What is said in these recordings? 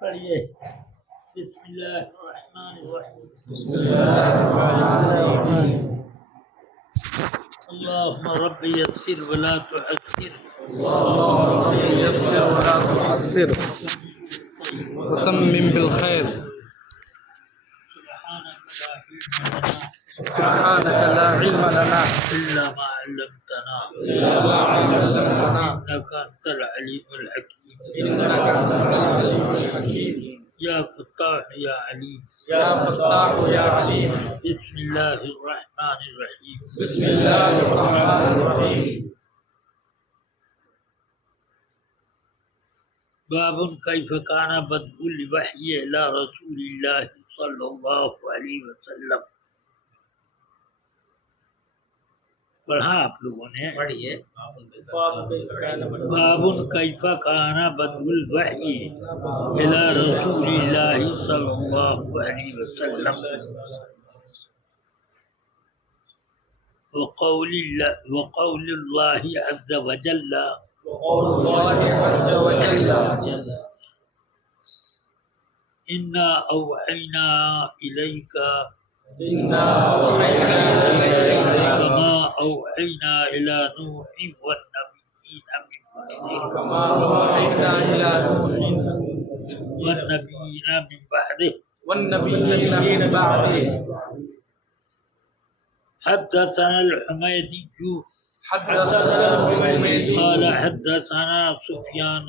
پڑھیے بسم اللہ الرحمن الرحیم بسم اللہ الرحمن الرحیم اللهم رب يسر ولا تعسر اللهم رب يسر ولا تعسر وتمم بالخير سبحانك لا علم لنا إلا ما علمتنا إنك أنت العليم الحكيم يا فتاح يا عليم يا فتاح يا عليم بسم الله الرحمن الرحيم بسم الله الرحمن الرحيم باب كيف كان بدء الوحي إلى رسول الله صلى الله عليه وسلم. پڑھا آپ لوگوں نے؟ پڑھیے باب کیف کان بدء الوحی الی رسول اللہ صلی اللہ علیہ وسلم وقول اللہ عز وجل انا اوحینا الیک كما أوحينا إلى نوح والنبيين من بعده حدثنا الحميدي قال حدثنا سفيان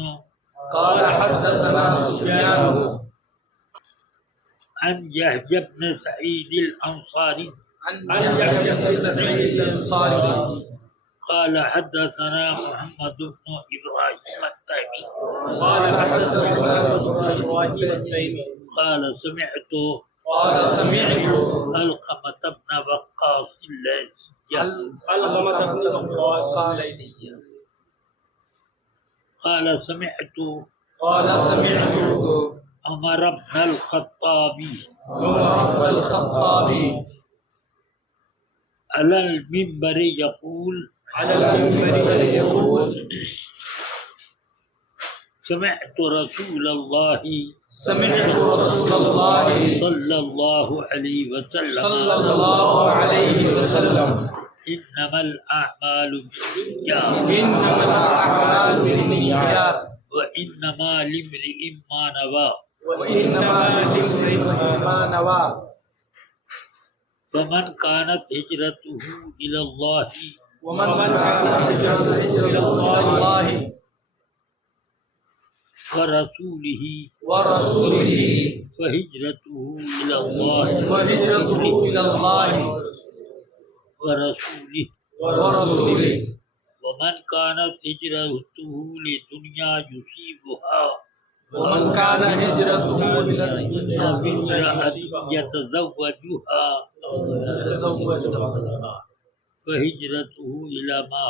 عن يحيى بن سعيد الأنصاري قال حدثنا محمد بن إبراهيم التيمي قال سمعت علقمة بن وقاص الليثي قال سمعت عمر بن الخطاب على المنبر يقول سمعت رسول الله صلى الله عليه وسلم إنما الأعمال بالنيات وإنما لامرئ ما نوى فمن كانت هجرته إلى الله ورسوله فهجرته إلى الله ورسوله ومن كانت هجرته لدنيا يصيبها أو امرأة يتزوجها فهجرته إلى ما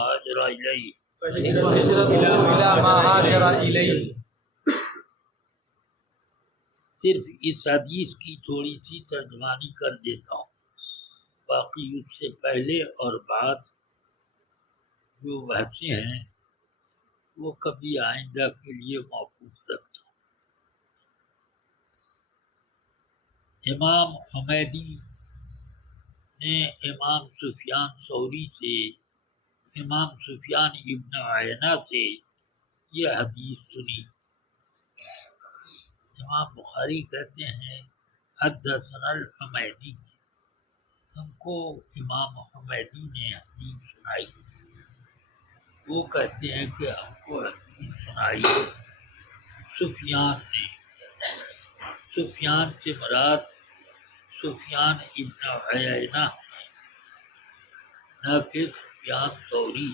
هاجر إليه. صرف اس حدیث کی تھوڑی سی ترجمانی کر دیتا ہوں، باقی اس سے پہلے اور بعد جو بحثیں ہیں وہ کبھی آئندہ کے لیے موقوف رکھتا ہوں۔ امام حمیدی نے امام سفیان ثوری سے امام سفیان ابن عیینہ سے یہ حدیث سنی۔ امام بخاری کہتے ہیں حدثنا الحمیدی، ہم کو امام حمیدی نے حدیث سنائی۔ وہ کہتے ہیں کہ ہم کو حدیث سنائی سفیان نے۔ سفیان سے مراد سفیان ابن عیینہ ہے، نہ کہ سفیان ثوری،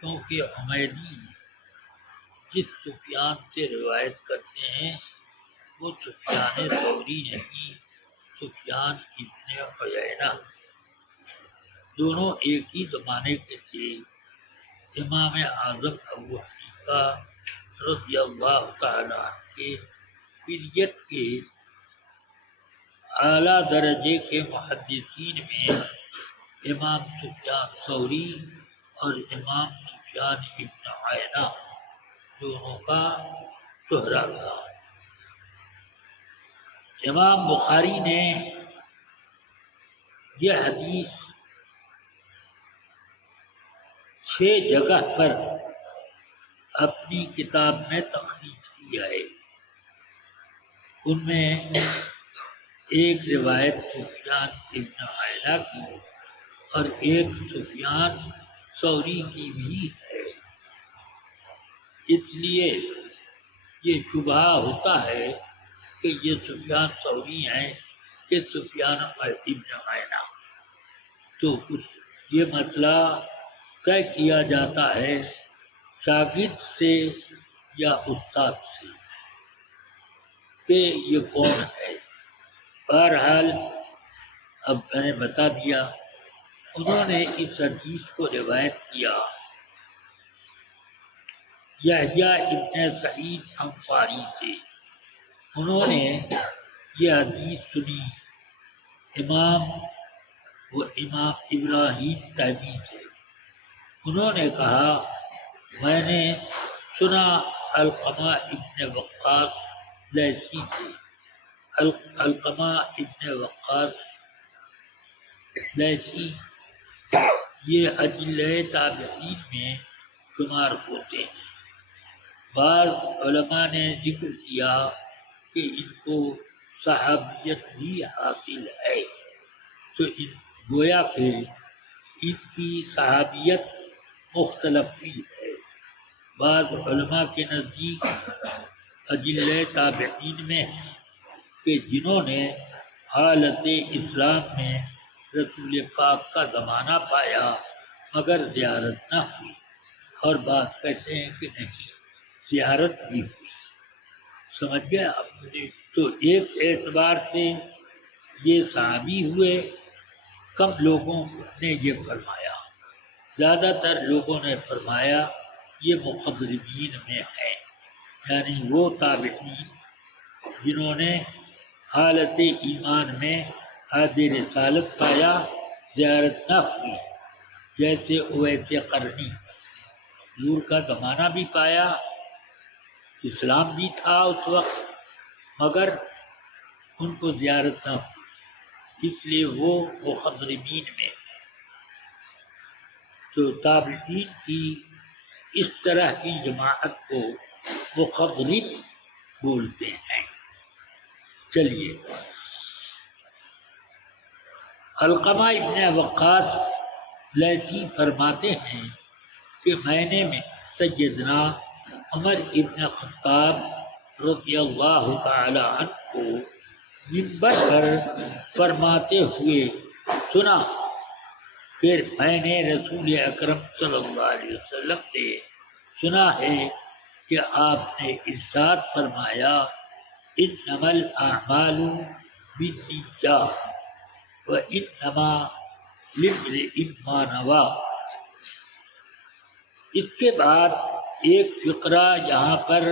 کیونکہ حمیدی جس سفیان سے روایت کرتے ہیں وہ سفیان ثوری نہیں، سفیان ابن عیینہ۔ دونوں ایک ہی زمانے کے تھے۔ امام اعظم ابو حنیفہ رضی اللہ تعالیٰ کے پیریڈ کے اعلیٰ درجے کے محدثین میں امام سفیان ثوری اور امام سفیان ابن عیینہ دونوں کا زہرا تھا۔ امام بخاری نے یہ حدیث 6 جگہ پر اپنی کتاب میں تخریج کیا ہے۔ ان میں ایک روایت سفیان ابن عیینہ کی اور ایک سفیان ثوری کی بھی ہے۔ اس لیے یہ شبہ ہوتا ہے کہ یہ سفیان ثوری ہیں کہ سفیان ابن عیینہ، تو یہ مسئلہ طے کیا جاتا ہے شاگرد سے یا استاد سے کہ یہ کون ہے۔ بہرحال اب میں نے بتا دیا، انہوں نے اس حدیث کو روایت کیا یحییٰ ابن سعید انصاری سے۔ انہوں نے یہ حدیث سنی امام ابراہیم تیمی سے۔ انہوں نے کہا میں نے سنا علقمہ ابن وقاص لیثی سے۔ علقمہ ابن وقاص لیثی یہ اجلۂ تابعین میں شمار ہوتے ہیں۔ بعض علماء نے ذکر کیا کہ ان کو صحابیت بھی حاصل ہے، تو گویا کہ اس کی صحابیت مختلف ہی ہے۔ بعض علماء کے نزدیک اجلۂ تابعین میں ہیں کہ جنہوں نے حالت اسلام میں رسول پاک کا زمانہ پایا مگر زیارت نہ ہوئی، اور بعض کہتے ہیں کہ نہیں زیارت بھی ہوئی۔ سمجھ گئے آپ؟ تو ایک اعتبار سے یہ صحابی ہوئے، کم لوگوں نے یہ فرمایا، زیادہ تر لوگوں نے فرمایا یہ مخضرمین میں ہے، یعنی وہ تابعین جنہوں نے حالت ایمان میں حد رسالت پایا زیارت نہ ہوئی، جیسے اویس قرنی حضور کا زمانہ بھی پایا، اسلام بھی تھا اس وقت، مگر ان کو زیارت نہ ہوئی، اس لیے وہ مخضرمین میں ہیں۔ تو تابعین کی اس طرح کی جماعت کو مخضرم بولتے ہیں۔ چلیے، علقمہ ابن وقاص لیثی فرماتے ہیں کہ میں نے سیدنا عمر ابن خطاب رضی اللہ تعالی عنہ کو منبر پر فرماتے ہوئے سنا، پھر میں نے رسول اکرم صلی اللہ علیہ وسلم سے سنا ہے کہ آپ نے ارشاد فرمایا انما الاعمال بالنیات وانما لامرئ ما نوی۔ اس کے بعد ایک فقرہ یہاں پر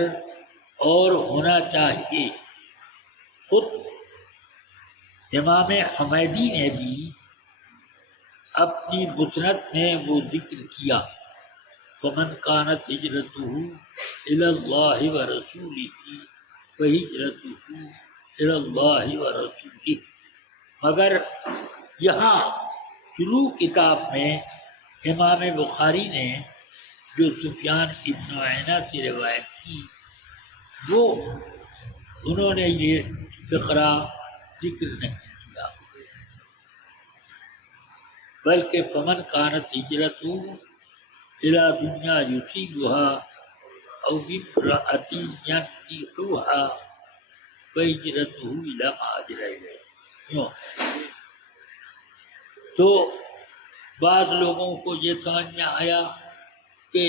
اور ہونا چاہیے۔ خود امام حمیدی نے بھی اپنی مسند میں وہ ذکر کیا فمن کانت ہجرتہ الی اللہ ورسولہ فہجرتہ الی اللہ ورسولہ، مگر یہاں شروع کتاب میں امام بخاری نے جو سفیان ابن عیینہ سے روایت کی وہ انہوں نے یہ فقرہ ذکر نہیں کیا، بلکہ فمن کانت ہجرتہ الی دنیا یصیبها او امرأۃ ینکحها فہجرتہ الی ما ہاجر الیہ۔ تو بعض لوگوں کو یہ سمجھ میں آیا کہ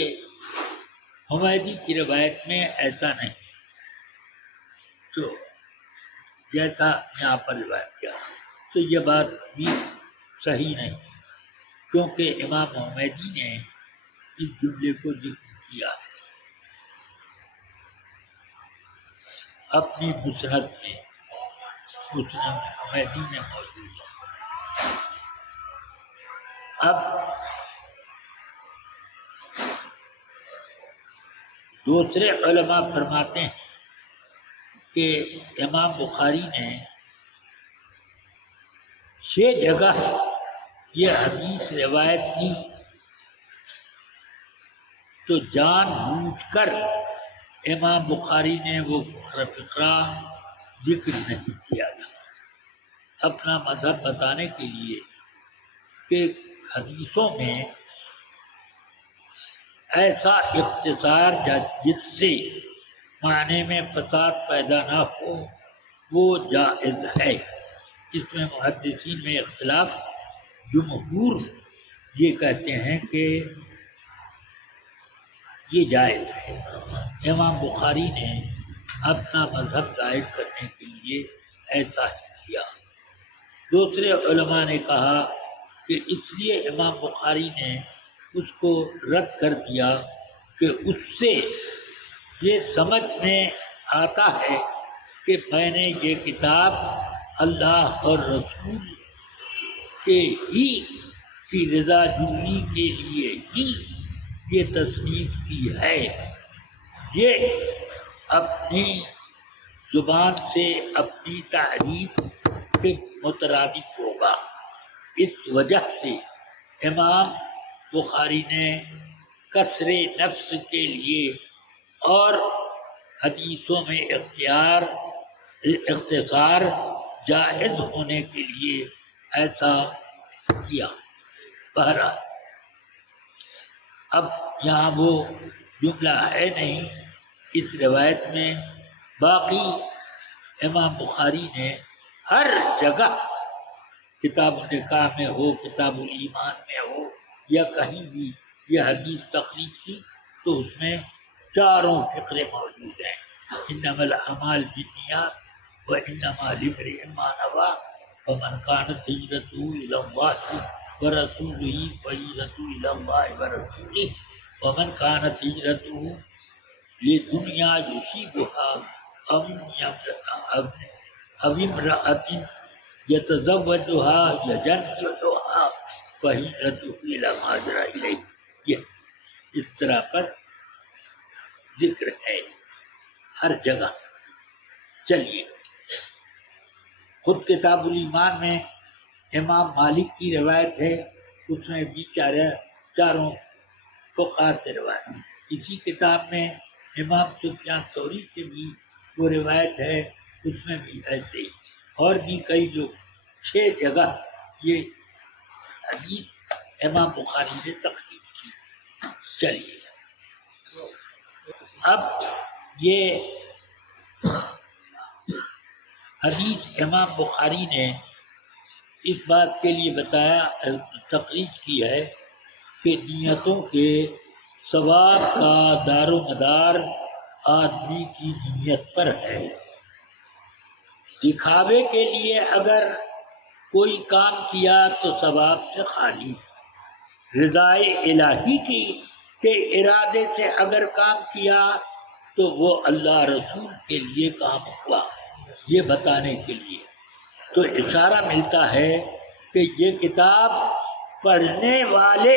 حمیدی کی روایت میں ایسا نہیں، تو جیسا یہاں پر روایت کیا، تو یہ بات بھی صحیح نہیں، کیونکہ امام حمیدی نے اس جملے کو ذکر کیا ہے اپنی مسند میں، مسند حمیدی میں موجود ہے۔ اب دوسرے علماء فرماتے ہیں کہ امام بخاری نے 6 جگہ یہ حدیث روایت کی تو جان بوجھ کر امام بخاری نے وہ فقرہ ذکر نہیں کیا اپنا مذہب بتانے کے لیے کہ حدیثوں میں ایسا اختصار جس سے معنی میں فساد پیدا نہ ہو وہ جائز ہے۔ اس میں محدثین میں اختلاف، جمہور یہ کہتے ہیں کہ یہ جائز ہے۔ امام بخاری نے اپنا مذہب ظاہر کرنے کے لیے ایسا ہی کیا۔ دوسرے علماء نے کہا کہ اس لیے امام بخاری نے اس کو رد کر دیا کہ اس سے یہ سمجھ میں آتا ہے کہ میں نے یہ کتاب اللہ اور رسول کے ہی کی رضا جوئی کے لیے ہی یہ تصنیف کی ہے، یہ اپنی زبان سے اپنی تعریف کے مترادف ہوگا۔ اس وجہ سے امام بخاری نے کسر نفس کے لیے اور حدیثوں میں اختصار جائز ہونے کے لیے ایسا کیا۔ بہرحال اب یہاں وہ جملہ ہے نہیں اس روایت میں، باقی امام بخاری نے ہر جگہ کتاب النکاح میں ہو، کتاب الایمان میں ہو یا کہیں بھی یہ حدیث تخریج کی تو اس میں چاروں فقرے موجود ہیں۔ انما الاعمال بالنیات وانما لامرئ ما نوى ومن كانت هجرته الى الله ورسوله فهجرته الى الله ورسوله ومن كانت هجرته لدنيا يصيبها أو امرأة يتزوجها ينكحها فهجرته إلى ما هاجر إليه۔ یہ اس طرح پر ذکر ہے ہر جگہ۔ چلیے، خود کتاب الایمان میں امام مالک کی روایت ہے، اس میں بھی چاروں فقہا سے روایت۔ اسی کتاب میں امام سفیان ثوری سے بھی وہ روایت ہے، اس میں بھی ایسے ہی، اور بھی کئی لوگ 6 جگہ یہ حدیث امام بخاری نے تخریج کی۔ چلیے اب یہ حدیث امام بخاری نے اس بات کے لیے بتایا، تخریج کی ہے کہ نیتوں کے ثواب کا دار و مدار آدمی کی نیت پر ہے۔ دکھاوے کے لیے اگر کوئی کام کیا تو ثواب سے خالی، رضائے الہی کی کے ارادے سے اگر کام کیا تو وہ اللہ رسول کے لیے کام ہوا، یہ بتانے کے لیے۔ تو اشارہ ملتا ہے کہ یہ کتاب پڑھنے والے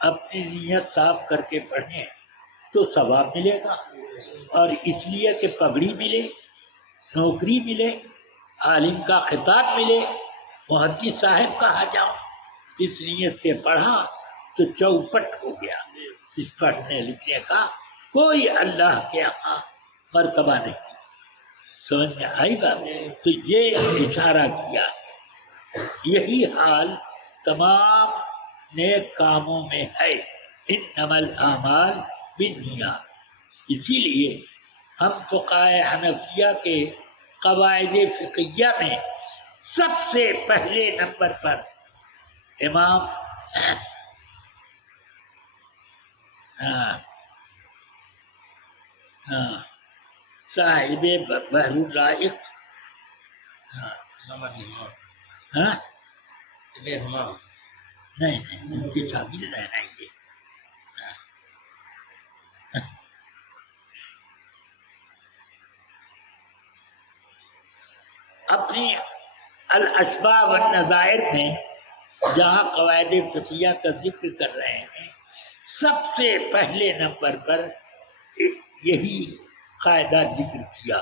اپنی نیت صاف کر کے پڑھیں تو ثواب ملے گا، اور اس لیے کہ پگڑی ملے، نوکری ملے، عالم کا خطاب ملے، محدث صاحب کہا جاؤ، اس نیت سے پڑھا تو چوپٹ ہو گیا۔ اس پڑھنے لکھنے کا کوئی اللہ کے یہاں مرتبہ نہیں۔ سمجھ میں آئی بات؟ تو یہ اشارہ کیا، یہی حال تمام نیک کاموں میں ہے، انما الاعمال بالنیات۔ اسی لیے ہم فقہائے حنفیہ کے قواعد فقہیہ میں سب سے پہلے نمبر پر امام صاحب بحر الرائق نہیں ان کی شاگرد ہے نا یہ، اپنی الاشباہ والنظائر میں جہاں قواعد فقہیہ کا ذکر کر رہے ہیں سب سے پہلے نمبر پر یہی قاعدہ ذکر کیا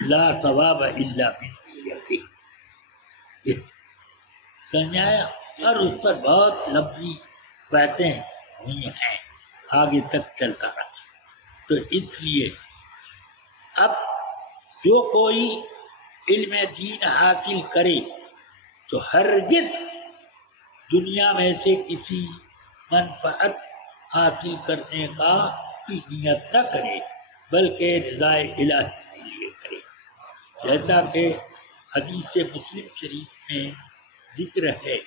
لا ثواب الا بالنیت، سمجھ آیا؟ اور اس پر بہت لمبی باتیں ہوئی ہیں، آگے تک چلتا رہا۔ تو اس لیے اب جو کوئی علم دین حاصل کرے تو ہرگز دنیا میں سے کسی منفعت حاصل کرنے کا کی نیت نہ کرے، بلکہ رضا الہی کے لیے کرے، جیسا کہ حدیث مسلم شریف میں ذکر ہے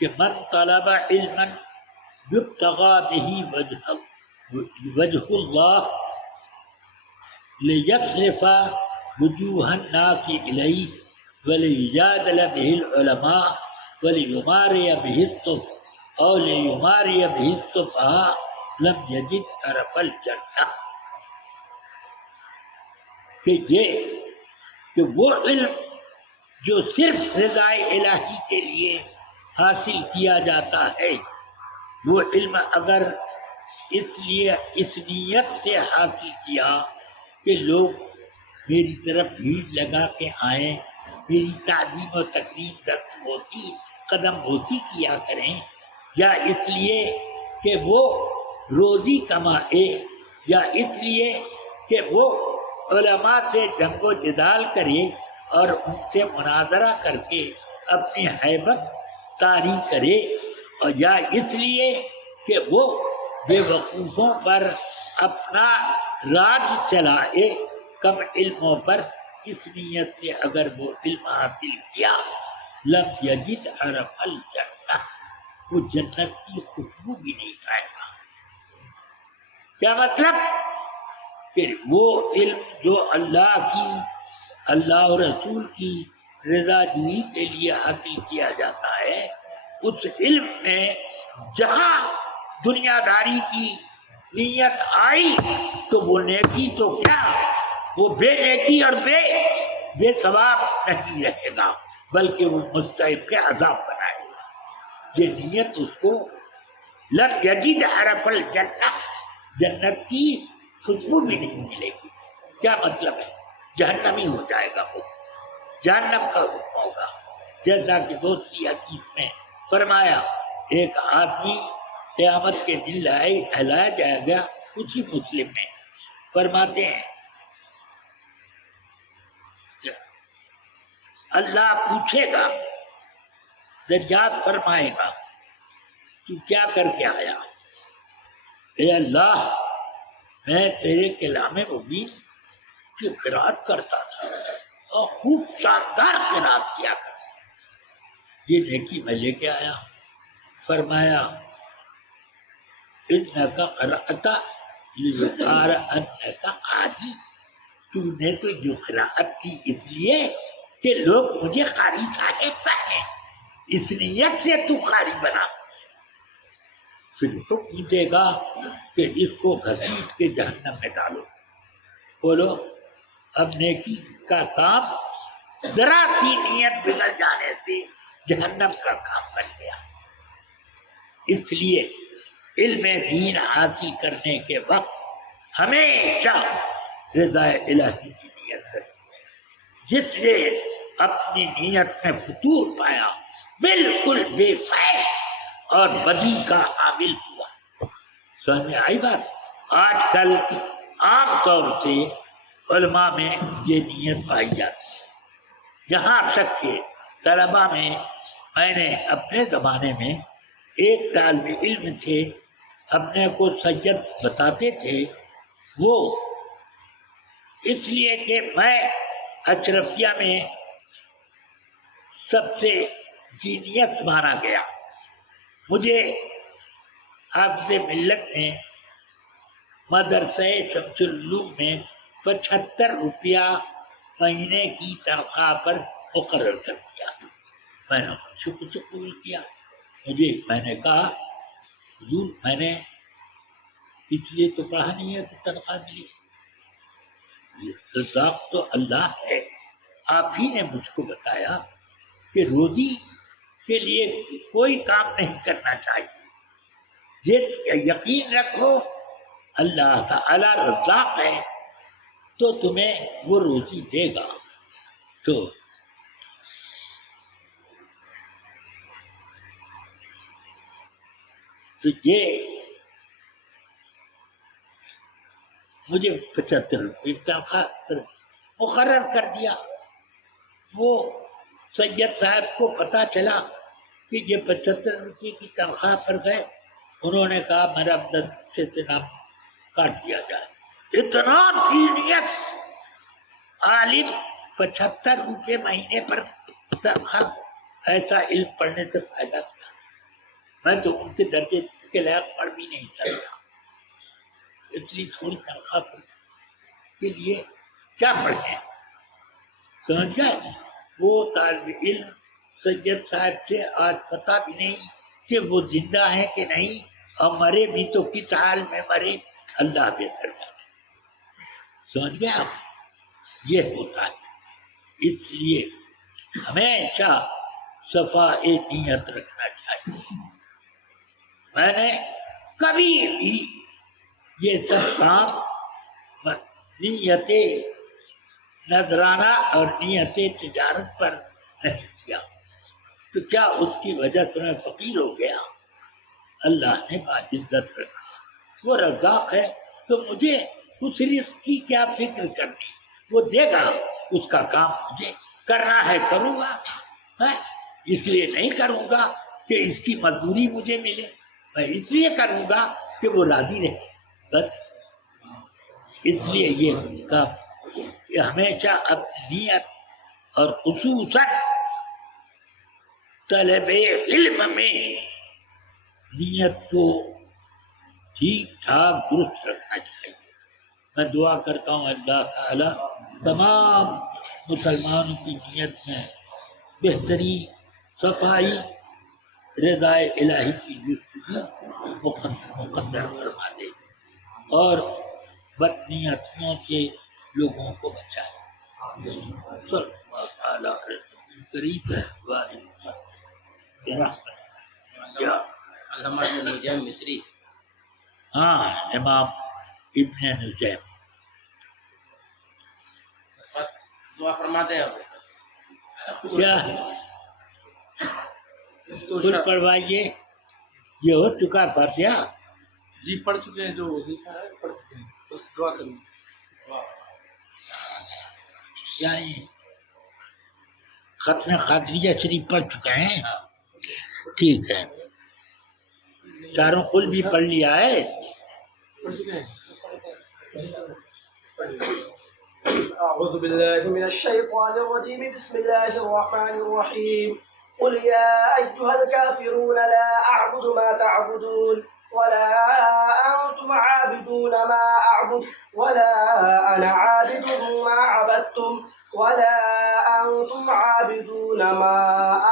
کہ من طلب علما یبتغى به وجہ اللہ لیصرف وجوہ الناس الیہ ولیجادل به العلماء ولیماری به الصفحاء او لیماری به الصفحاء لم یجد عرف الجنہ، کہ وہ علم جو صرف رضا الہی کے لیے حاصل کیا جاتا ہے، وہ علم اگر اس نیت سے حاصل کیا کہ لوگ میری طرف بھیڑ لگا کے آئیں، میری تعظیم و تکریم درس بوسی قدم بوسی کیا کریں، یا اس لیے کہ وہ روزی کمائے، یا اس لیے کہ وہ علماء سے جنگ و جدال کرے اور ان سے مناظرہ کر کے اپنی ہیبت طاری کرے، اور یا اس لیے کہ وہ بے وقوفوں پر اپنا راج چلائے، کم علموں پر، اس نیت سے اگر وہ علم حاصل کیا، لم یجد عرف الجنہ، وہ جنت کی خوشبو بھی نہیں پائے گا۔ کیا مطلب؟ کہ وہ علم جو اللہ اور رسول کی رضا جوئی کے لیے حاصل کیا جاتا ہے، اس علم میں جہاں دنیا داری کی نیت آئی تو وہ نیکی تو کیا، وہ بے نیکی اور بے ثواب نہیں رہے گا، بلکہ وہ مستحق عذاب بنائے گا۔ یہ نیت اس کو لم یجد عرف الجنہ، جنت کی خوشبو بھی نہیں ملے گی۔ کیا مطلب ہے؟ جہنمی ہو جائے گا، وہ جہنم کا حکم ہوگا، جیسا کہ دوسری حدیث میں فرمایا ایک آدمی قیامت کے دن لایا جائے گا، اسی مسلم میں فرماتے ہیں اللہ پوچھے گا، دریافت فرمائے گا تو کیا کر کے آیا؟ اے اللہ، میں تیرے کلام مبین کی قرات کرتا تھا اور خوب شاندار قرات کیا کرتا، یہ نیکی میں لے کے آیا۔ فرمایا انک قرأت لیقال انک قاری، تو نے تو جو قرات کی اس لیے کہ لوگ مجھے قاری صاحب کہیں، اس نیت سے تو قاری بنا۔ پھر حکم دے گا کہ اس کو گھسیٹ کے جہنم میں ڈالو۔ بولو، اب نیکی کا کام ذرا سی نیت بگڑ جانے سے جہنم کا کام بن گیا۔ اس لیے علم دین حاصل کرنے کے وقت ہمیشہ رضا الہی کی نیت رکھیں۔ جس نے اپنی نیت میں فتور پایا، بالکل بے فائدہ اور بدی کا حامل ہوا۔ سمجھ میں آئی بات؟ آج کل عام طور سے علماء میں یہ نیت پائی جاتی ہے، یہاں تک کہ طلباء میں نے اپنے زمانے میں ایک طالب علم تھے، اپنے کو سید بتاتے تھے، وہ اس لیے کہ میں اشرفیہ میں سب سے جینیس مانا گیا، مجھے حافظ ملت نے مدرسہ شمس العلوم میں 75 روپیہ مہینے کی تنخواہ پر مقرر کر دیا۔ میں نے شکر سے قبول کیا۔ میں نے کہا حضور، میں نے اس لیے تو پڑھا نہیں ہے کہ تنخواہ ملی، رزاق تو اللہ ہے، آپ ہی نے مجھ کو بتایا کہ روزی کے لیے کوئی کام نہیں کرنا چاہیے، یہ یقین رکھو اللہ تعالی رزاق ہے، تو تمہیں وہ روزی دے گا. تو یہ مجھے 75 روپے تنخواہ مقرر کر دیا. وہ سید صاحب کو پتہ چلا کہ یہ 75 روپے کی تنخواہ پر گئے. انہوں نے کہا میرا سے نام کاٹ دیا جائے. اتنا گیریت عالم 75 روپے مہینے پر تنخواہ. ایسا علم پڑھنے سے فائدہ کیا؟ میں تو ان کے درجے کے لائق پڑھ بھی نہیں سکتا. اتنی تھوڑی تنخواہ کے لیے کیا پڑھیں؟ سمجھ گئے؟ وہ طالب علم سید صاحب سے آج پتہ بھی نہیں کہ وہ زندہ ہیں کہ نہیں، اور مرے بھی تو کس حال میں مرے، اللہ بہتر جانے. سمجھ گئے آپ؟ یہ ہوتا ہے. اس لیے ہمیشہ صفائی نیت رکھنا چاہیے. میں نے کبھی بھی یہ سب کام نیت نذرانہ اور نیت تجارت پر نہیں کیا. تو کیا اس کی وجہ سے میں فقیر ہو گیا؟ اللہ نے باعزت رکھا. وہ رزاق ہے تو مجھے اس رزق کی کیا فکر کرنی؟ وہ دے گا، اس کا کام مجھے کرنا ہے، کروں گا. اس لیے نہیں کروں گا کہ اس کی مزدوری مجھے ملے، میں اس لیے کروں گا کہ وہ راضی رہے. بس اس لیے یہ کام کہ ہمیشہ اپنی نیت اور خصوصاً طلب علم میں نیت کو ٹھیک ٹھاک درست رکھنا چاہیے. میں دعا کرتا ہوں اللہ تعالی تمام مسلمانوں کی نیت میں بہتری، صفائی، رضا الہی کی جستجو مقدر فرما دے اور بدنیتیوں سے لوگوں کو بچائے. صلی اللہ تعالی علیہ قریب علامہ ابن نجیم مصری. ہاں، امام ابن نجیم. دعا فرماتے ہیں. کیا کچھ پڑھوائیے؟ یہ ہو چکا فاتحہ؟ جی پڑھ چکے ہیں، جو وظیفہ ہے پڑھ چکے ہیں، بس دعا کریں. یعنی ختم قادریہ شریف پڑھ چکے ہیں؟ ٹھیک ہے. چاروں خل بھی پڑھ لیا ہے؟ أعوذ بالله من الشيطان الرجيم. بسم الله الرحمن الرحيم. قل يا أيها الكافرون لا أعبد ما تعبدون ولا أنتم عابدون ما أعبد ولا أنا عابد ما عبدتم ولا أنتم عابدون ما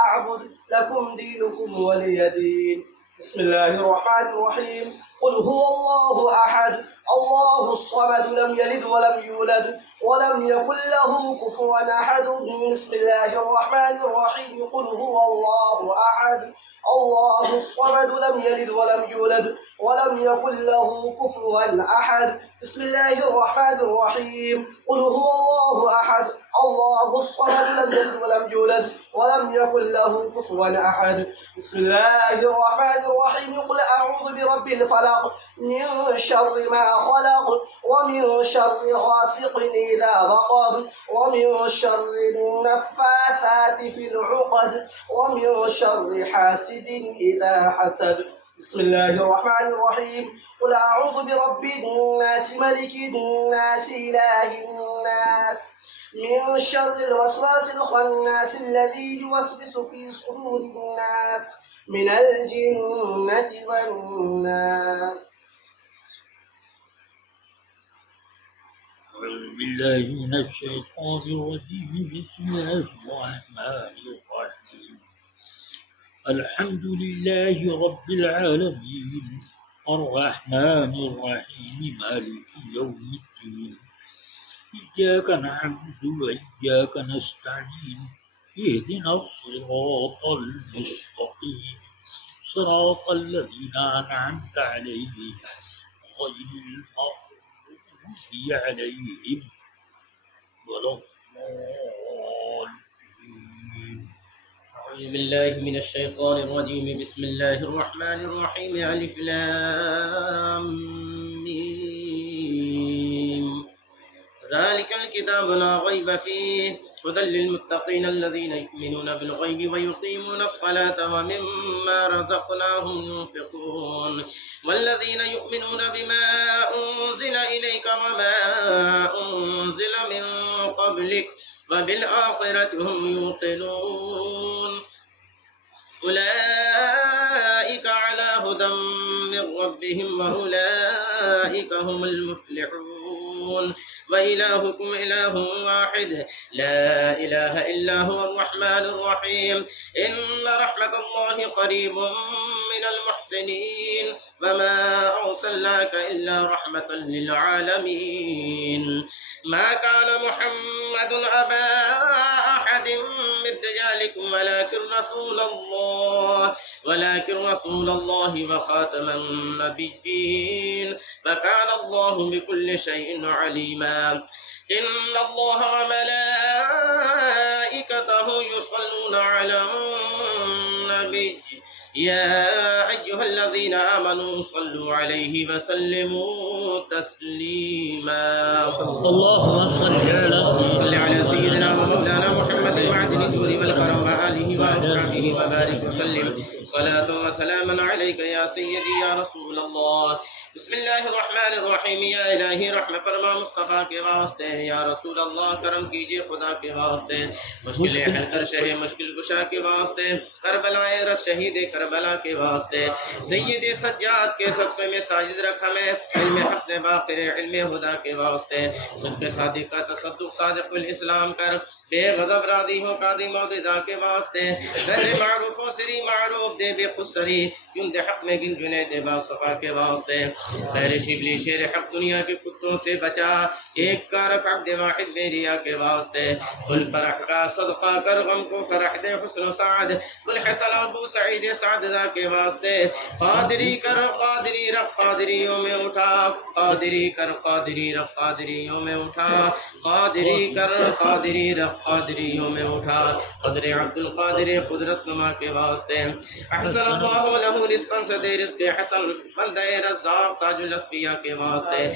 أعبد لكم دينكم ولي دين. بسم الله الرحمن الرحيم. قل هو الله أحد الله الصمد لم يلد ولم يولد ولم يكن له كفوا أحد. بسم الله الرحمن الرحيم. قل هو الله أحد الله الصمد لم يلد ولم يولد ولم يكن له كفوا أحد. بسم الله الرحمن الرحيم. قل هو الله أحد الله الصمد لم يلد ولم يولد ولم يكن له كفوا أحد. بسم الله الرحمن الرحيم. قل أعوذ برب الفلق من شر ما خلق ومن شر غاسق إذا وقب ومن شر النفاثات في العقد ومن شر حاسد إذا حسد. بسم الله الرحمن الرحيم. قل أعوذ برب الناس ملك الناس إله الناس من شر الوسواس الخناس الذي يوسوس في صدور الناس من الجنة والناس. أعوذ بالله من الشيطان الرجيم. بسم الله الرحمن الرحيم. الحمد لله رب العالمين الرحمن الرحيم مالك يوم الدين إياك نعبد وإياك نستعين اهدنا الصراط المستقيم صراط الذين أنعمت عليهم غير المغضوب عليهم بالله من الشيطان الرجيم بسم الله الرحمن الرحيم ألف لام ميم ذلك الكتاب لا ريب فيه هدى للمتقين الذين يؤمنون بالغيب ويقيمون الصلاة ومما رزقناهم ينفقون والذين يؤمنون بما أنزل إليك وما أنزل من قبلك وبالآخرة هم يوقنون أولئك على هدى من ربهم وأولئك هم المفلحون وإلهكم إله واحد لا إله إلا هو الرحمن الرحيم إن رحمة الله قريب من المحسنين وما أرسلناك إلا رحمة للعالمين ما كان محمد أبا أحد من رجالكم ولكن رسول الله وخاتم النبيين وكان الله بكل شيء عليما إن الله وملائكته يصلون على النبي يا أيها الذين آمنوا صلوا عليه وسلموا تسليما اللهم صل على سيدنا ومولانا محمد معدن الجود والكرم وآله وأصحابه وبارك وسلم صلاة وسلاما عليك يا سيدي يا رسول الله بسم اللہ الرحمن الرحیم یا الہی رحم فرما مصطفیٰ کے واسطے یا رسول اللہ کرم کیجئے خدا کے واسطے مشکل حل کر شہ مشکل کشا کے واسطے کربلا رس شہید کربلا کے واسطے سید سجاد کے صدقے میں ساجد رکھ ہمیں علم حق باقر علم خدا کے واسطے صدق صادق کا تصدق صادق الاسلام کر بے غضب راضی ہو قادم اور رضا کے واسطے غیر معروف و سری معروف دے بے خسری کیوں دے حق میں گن جنے دے با صفا کے واسطے غیر شبلی شیر حق دنیا کے کتوں سے بچا ایک کارک عبد واحد میریا کے واسطے گل فرح کا صدقہ کر غم کو فرح دے حسن و سعد گل حسن ابو سعید سعد دا کے واسطے قادری کر قادری رب قادریوں میں اٹھا قادری کر قادری رب قادریوں میں اٹھا قادری کر قادری رب قادریوں میں اٹھا قدر عبد القادر قدرت نما کے واسطے احسن اللہ لہو رزقا سے دے رزق حسن بندہ رزاق تاج الاسفیاء کے واسطے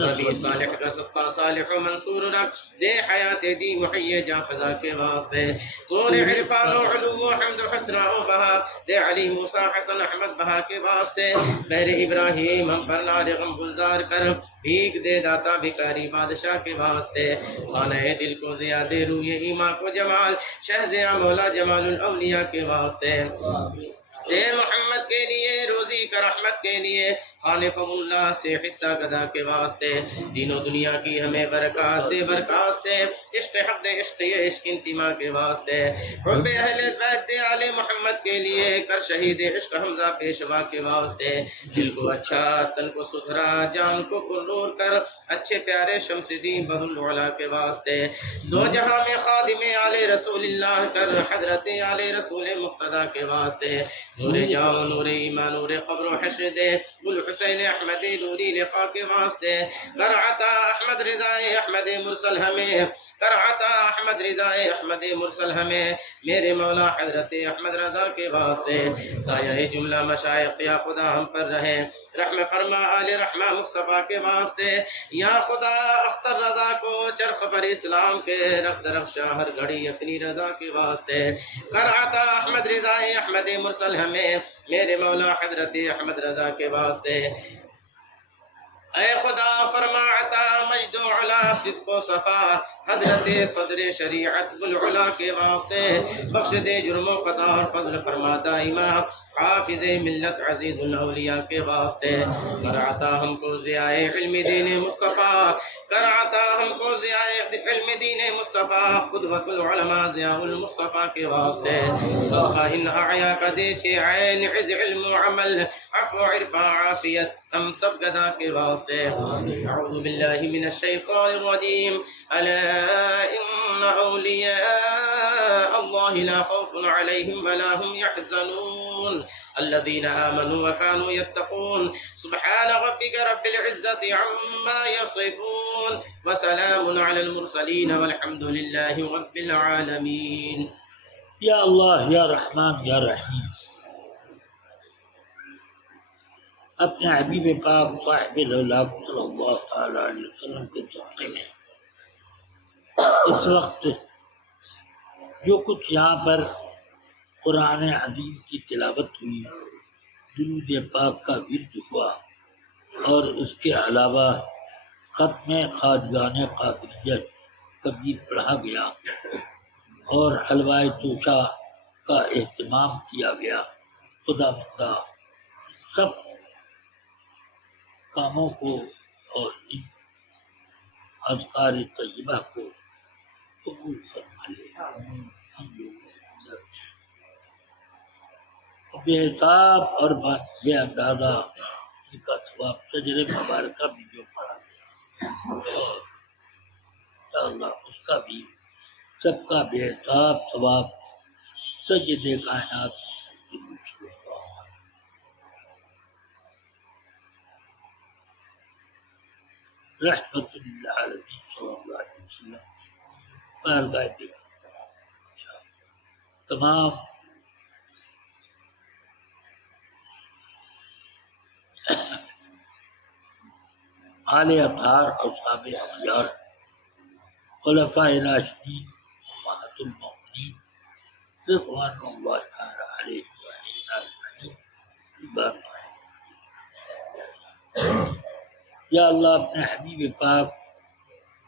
نبی صالح کا صدقہ صالح و منصور رکھ دے حیات دی محی جا فضا کے واسطے طور عرفان و علو و حمد و حسن و بہا دے علی موسیٰ حسن احمد بہا کے واسطے بہر ابراہیم ہم پر نار غم گلزار کر بھیک دے داتا بھکاری بادشاہ کے واسطے خانہ دل کو زیادہ روی ایمان کو جمال شہزیاں مولا جمال الاولیاء کے واسطے اے محمد کے لیے روزی کا رحمت کے لیے خالف اللہ سے حصہ گدا کے واسطے دین و دنیا کی ہمیں برکات دے برکات سے عشق حق دے عشق عشق انتما کے واسطے حب اہل بیت دے آل محمد کے لیے کر شہید عشق حمزہ پیشوا کے واسطے دل کو اچھا تن کو ستھرا جان کو پرنور کر اچھے پیارے شمس دین بدر العلا کے واسطے دو جہاں میں خادم آل رسول اللہ کر حضرت آل رسول مقتدہ کے واسطے نور جان نور ایمان نور قبر و حشر دے گل حسین احمد نوری لقا کے واسطے کر عطا احمد رضا احمد مرسل ہمیں کر عطا احمد رضا احمد مرسل ہمیں میرے مولا حضرت احمد رضا کے واسطے سایہ جملہ مشائخ یا خدا ہم پر رہے رحم فرما آل رحمہ مصطفیٰ کے واسطے یا خدا اختر رضا کو چرخ پر اسلام کے رکھ درخشا ہر گھڑی اپنی رضا کے واسطے کر عطا احمد رضا احمد مرسل ہمیں میرے مولا حضرت احمد رضا کے واسطے اے خدا فرما عطا مجد و علا صدق و صفا حضرت صدر شریعت بالعلا کے واسطے بخش دے جرم و خطا اور فضل فرما دائمہ حافظ ملت عزیز الاولیاء کے واسطے کر عطا ہم کو ضیاء علم دین مصطفیٰ کر عطا ہم کو ضیاء علم دین مصطفیٰ قدوۃ العلماء ضیاء المصطفیٰ کے واسطے صدقہ ان اعیا کا دے چھے عین عز علم و عمل عفو عرفا عافیت ہم سب گدا کے واسطے اعوذ باللہ من الشیطان الرجیم الا ان اولیاء اللہ لا خوف علیہم ولا هم يحزنون الذين آمنوا وكانوا يتقون سبحان ربك رب العزة عما يصفون وسلام على المرسلين والحمد لله رب العالمين یا اللہ یا رحمان یا رحیم، اپنے حبیب پاک صاحب العلاق صلی اللہ تعالی علیہ وسلم کے صدقے میں اس وقت جو کچھ یہاں پر قرآن عظیم کی تلاوت ہوئی، درود پاک کا ورد ہوا، اور اس کے علاوہ ختم خواجگان قادریہ کبیر پڑھا گیا اور حلوائے توشہ کا اہتمام کیا گیا، خدا بندہ سب کاموں کو اور ان اذکار طیبہ کو قبول فرما لے۔ ہم لوگ بے حساب اور بے اندازہ ان کا ثواب شجر مبارکہ بھی جو پڑھا گیا، اور یا اللہ اس کا بھی سب کا بے حساب ثواب سید کائنات رحمت للعالمین صلی اللہ علیہ وسلم بارگاہ دیکھا تمام آل اطہار اصحاب اخیار خلفاء راشدین امہات المؤمنین رضوان اللہ تعالی علیہم اجمعین کی بات ہے۔ یا اللہ اپنے حبیب پاک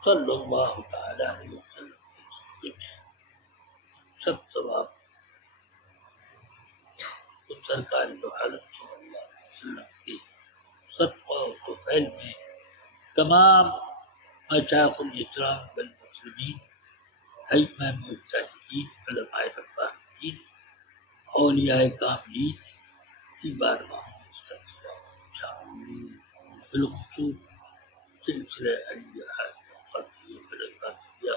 صلی اللہ تعالی علیہ وسلم کے صدقے میں سب ثواب تو سرکار دو عالم صلی اللہ علیہ وسلم کے صدقہ و طفیل میں تمام مشائخ الاسلام والمسلمین، ائمہ مجتہدین، علماء ربانیین، اولیاء کاملین کی بارگاہ میں اس کا ثواب پہنچا، بالخصوص سلسلہ علی حاجہ قادریہ برکاتیہ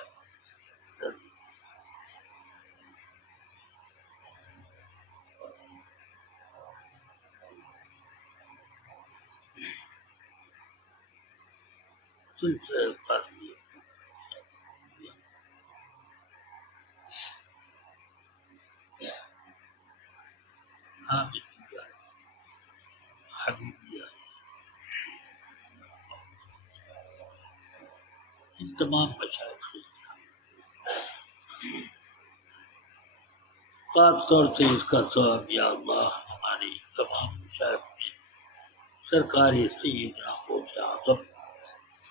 سلسلہ قادریہ حامدیہ حبیبیہ، ان تمام مشائخ خاص طور سے اس کا ثواب یا اللہ ہمارے ان تمام مشائخ میں سرکار سیدنا غوث اعظم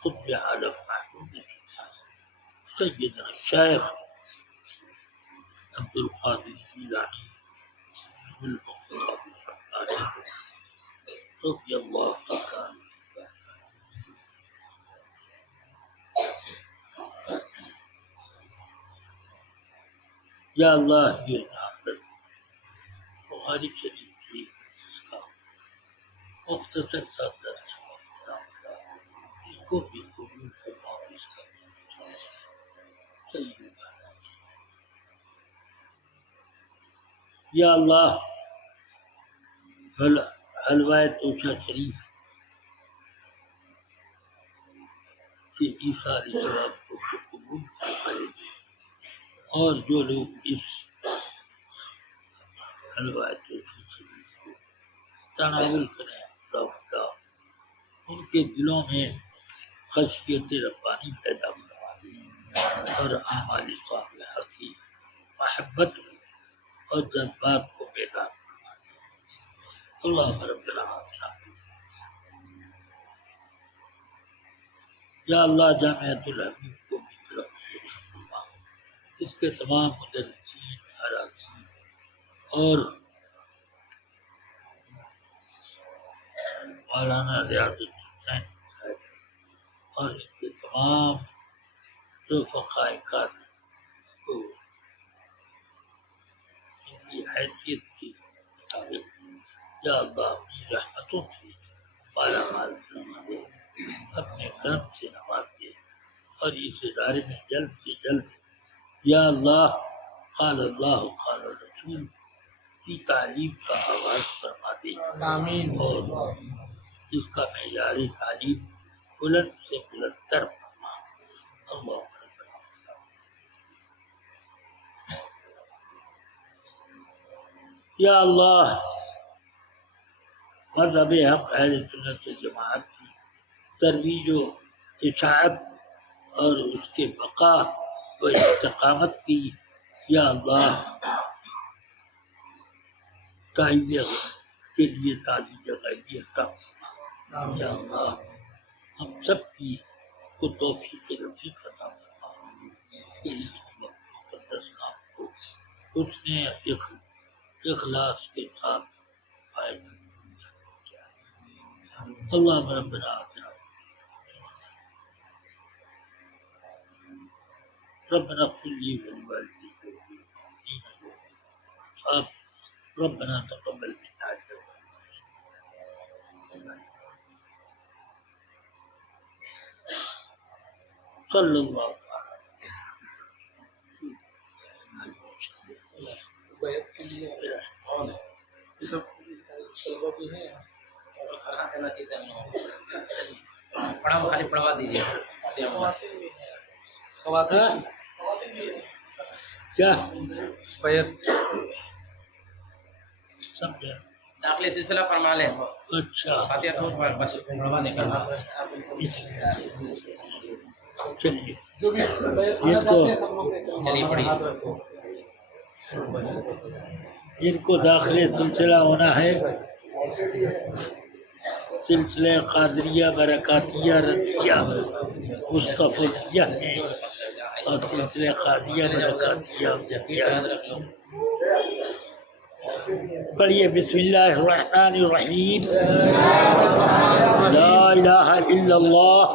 قطب عالم محمود سیدنا شیخ عبد القادر جیلانی رضی اللہ تعالیٰ عنہ۔ یا اللہ یہ یہاں پر بخاری شریف کی اس کا مختصر سا درس ہوتا اس کو بھی قبول فرماؤ، اس کا صحیح بتانا۔ یا اللہ حلوائے توشہ شریف کے ایثاری ثواب کو قبول فرما لیجیے، اور جو لوگ اس حلوائے توشہ شریف کو تناول کریں اللہ ان کے دلوں میں خشیت ربانی پیدا فرما دے اور اعمال صالحہ کی محبت اور جذبات کو بیدار فرما دے۔ اللہ ربنا آتنا، یا اللہ جامعۃ الحبیب کو بھی طرف فرما، اس کے تمام مدرسین، اراکین اور مولانا ریاض الحسین صاحب اور اس کے تمام رفقائے کار کو ان کی حیثیت کے مطابق یا اللہ اپنی رحمتوں سے مالا مال فرما دے، اپنے کرم سے نواز دے، اور اس ادارے میں جلد سے جلد یا اللہ قال اللہ قال رسول کی تعلیم کا آغاز فرما دے، آمین۔ اور اس کا معیار تعلیم بلند سے بلند تر فرما۔ اللہ یا اللہ مذہب حق اہل سنت و جماعت کی ترویج و اشاعت اور اس کے بقا و استقامت کی یا اللہ تائید کے لیے تعلیم غیبی عطا فرما یا اللہ ہم سب کی کو توفیق رفیق عطا فرما کہ اس مقدس کام کو اس نے اخلاص کے ساتھ پائے اللہ ربنا آتنا ربنا اغفر لي ولوالدي وللمؤمنين ربنا تقبل منا صلی اللہ خالی پڑھوا دیجیے کیا بیعت سمجھا داخل سلسلہ فرما لیں اچھا فاتحہ تو بس پڑھوا دیں کرنا چلیے جن کو چلیے پڑھیے جن کو داخل سلسلہ ہونا ہے سلسلہ قادریہ برکاتیہ رضیہ مصطفیہ ہیں اور سلسلہ قادریہ برکاتیہ رضیہ پڑھیے بسم اللہ الرحمن الرحیم لا الہ الا اللہ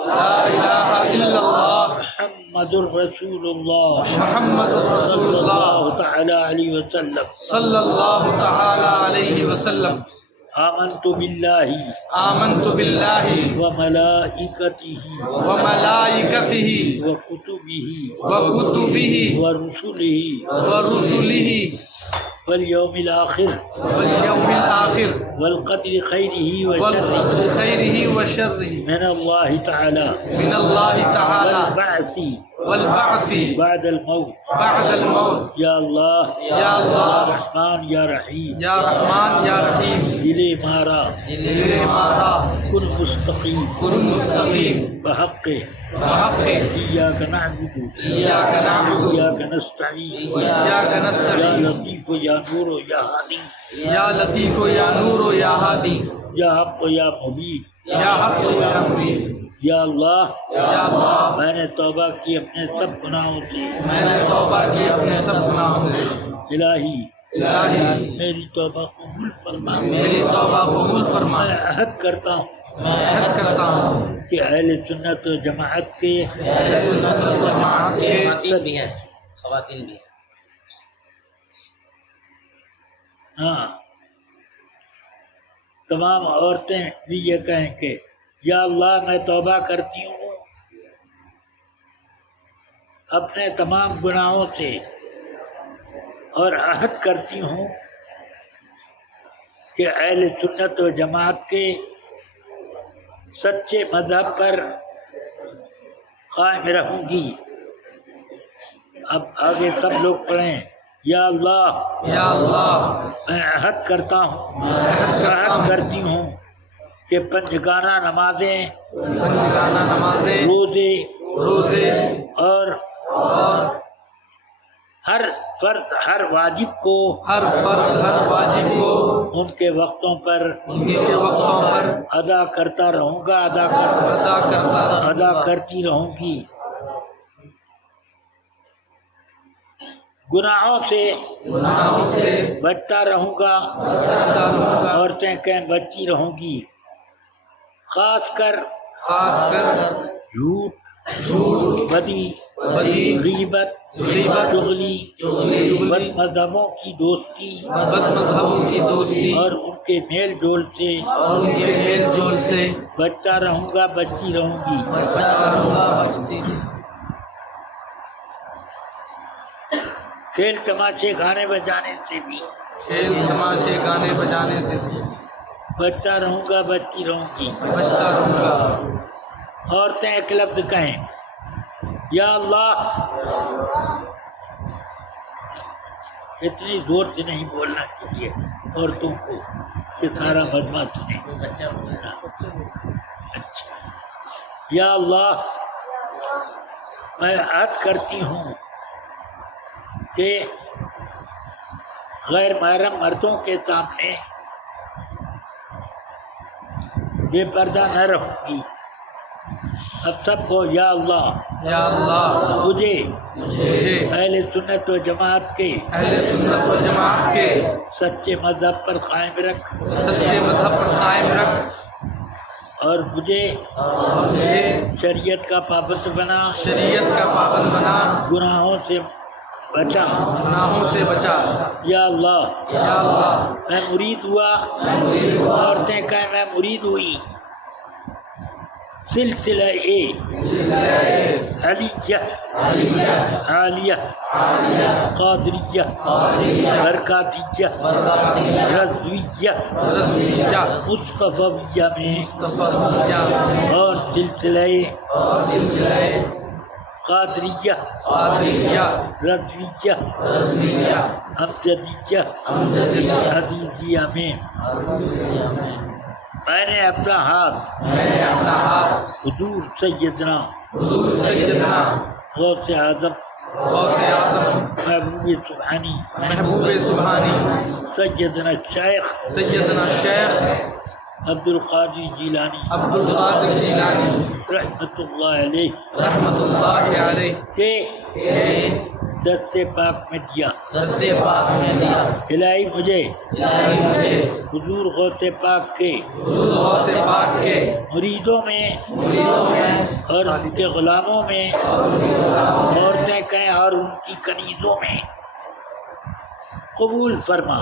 محمد الرسول اللہ محمد رسول صلی اللہ اللہ تعالی علیہ وسلم صلی اللہ تعالی علیہ وسلم آمنت باللہ آمنت باللہ وملائکتہ وملائکتہ وکتبہ وکتبہ ورسلہ ورسلہ والیوم الآخر والیوم الآخر والقدر خیرہ وشرہ والقدر خیرہ وشرہ من اللہ تعالی من اللہ تعالی والبعث والبعث بعد الموت بعد الموت یا اللہ یا یا اللہ رحمان یا رحیم یا رحمان یا رحیم دل مارا دل ہمارا کن مستقیم کن مستقیم بحق بحق ایاک نعبد ایاک نعبد ایاک نستعین ایاک یا نستعین لطیف یا نور یا ہادی یا لطیف یا نور یا ہادی یا حق یا مبین یا حق یا مبین یا اللہ یا اللہ میں نے توبہ کی اپنے سب گناہوں سے میں نے توبہ کی اپنے سب گناہوں سے الہی الہی میری توبہ قبول فرما میری توبہ قبول فرما میں عہد کرتا ہوں میں عہد کرتا ہوں کہ اہل سنت و جماعت کے اہل سنت والجماعت کے خواتین بھی ہیں خواتین بھی ہیں ہاں تمام عورتیں بھی یہ کہیں کہ یا اللہ میں توبہ کرتی ہوں اپنے تمام گناہوں سے اور عہد کرتی ہوں کہ اہل سنت و جماعت کے سچے مذہب پر قائم رہوں گی. اب آگے سب لوگ پڑھیں. یا اللہ یا اللہ میں عہد کرتا ہوں کرتا عہد ہوں کرتی ہوں کہ پنجگانہ نمازیں پنجگانہ نمازیں روزے روزے اور اور ہر فرض ہر واجب کو ہر فرض ہر واجب کو ان کے وقتوں پر ان کے وقتوں پر ادا کرتا رہوں گا ادا کرتی رہوں گی. گناہوں سے گناہوں سے بچتا رہوں گا بچتا رہوں گا عورتیں کہیں بچتی رہوں گی. خاص کر جھوٹ بدی بدی غیبت غیبت چغلی چغلی بد مذہبوں کی دوستی بد مذہبوں کی دوستی اور ان کے میل جول سے اور ان کے میل جول سے بچتا رہوں گا بچتی رہوں گی. بچتا رہوں گا بچتی کھیل تماشے گانے بجانے سے بھی کھیل تماشے گانے بجانے سے بچتا رہوں گا بچتی رہوں گی. بچتا رہوں گا. عورتیں ایک لفظ کہیں. یا اللہ اتنی زور سے نہیں بولنا چاہیے اور تم کو کہ سارا مجمع سنے. اچھا. یا اللہ میں عہد کرتی ہوں کہ غیر محرم مردوں کے سامنے بے پردہ نہ رہوں گی. اب سب کو یا اللہ یا اللہ مجھے مجھے اہل سنت و جماعت کے اہل سنت و جماعت کے سچے مذہب پر قائم رکھ سچے مذہب پر قائم رکھ اور مجھے اور مجھے شریعت کا پابند بنا. شریعت کا پابند بنا. گناہوں سے بچا. گناہوں سے بچا. یا اللہ یا اللہ میں مرید ہوا. عورتیں کہیں میں مرید ہوئی. سلسلہ علیہ عالیہ قادریہ برکاتیہ رضویہ مصطفیہ میں اور سلسلہ قادریہ رضویہ امجدیہ عزیزیہ میں میں نے اپنا ہاتھ حضور سیدنا غوث اعظم محبوب سبحانی سیدنا شیخ عبد القادر جیلانی رحمۃ اللہ علیہ کے دست پاک میں دیا. الہی مجھے حضور غوث پاک کے مریدوں میں اور ان کے غلاموں میں عورتیں کہیں اور ان کی کنیزوں میں قبول فرما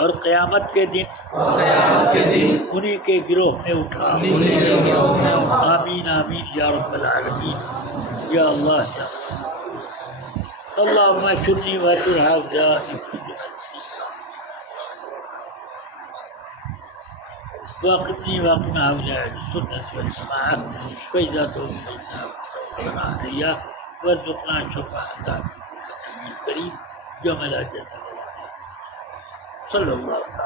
اور قیامت کے دن انہی کے گروہ میں اٹھا. آمین آمین یا رب العالمین. یا اللہ یا اللہم اشرنی واشر ہؤلاء واقفنی واقم هؤلاء بالسنة والجماعة فإذا توفيتنا فتوفنا عليها وارزقنا شفاعة النبي الكريم يوم لا جنة ولا نار. صلى الله عليه وسلم.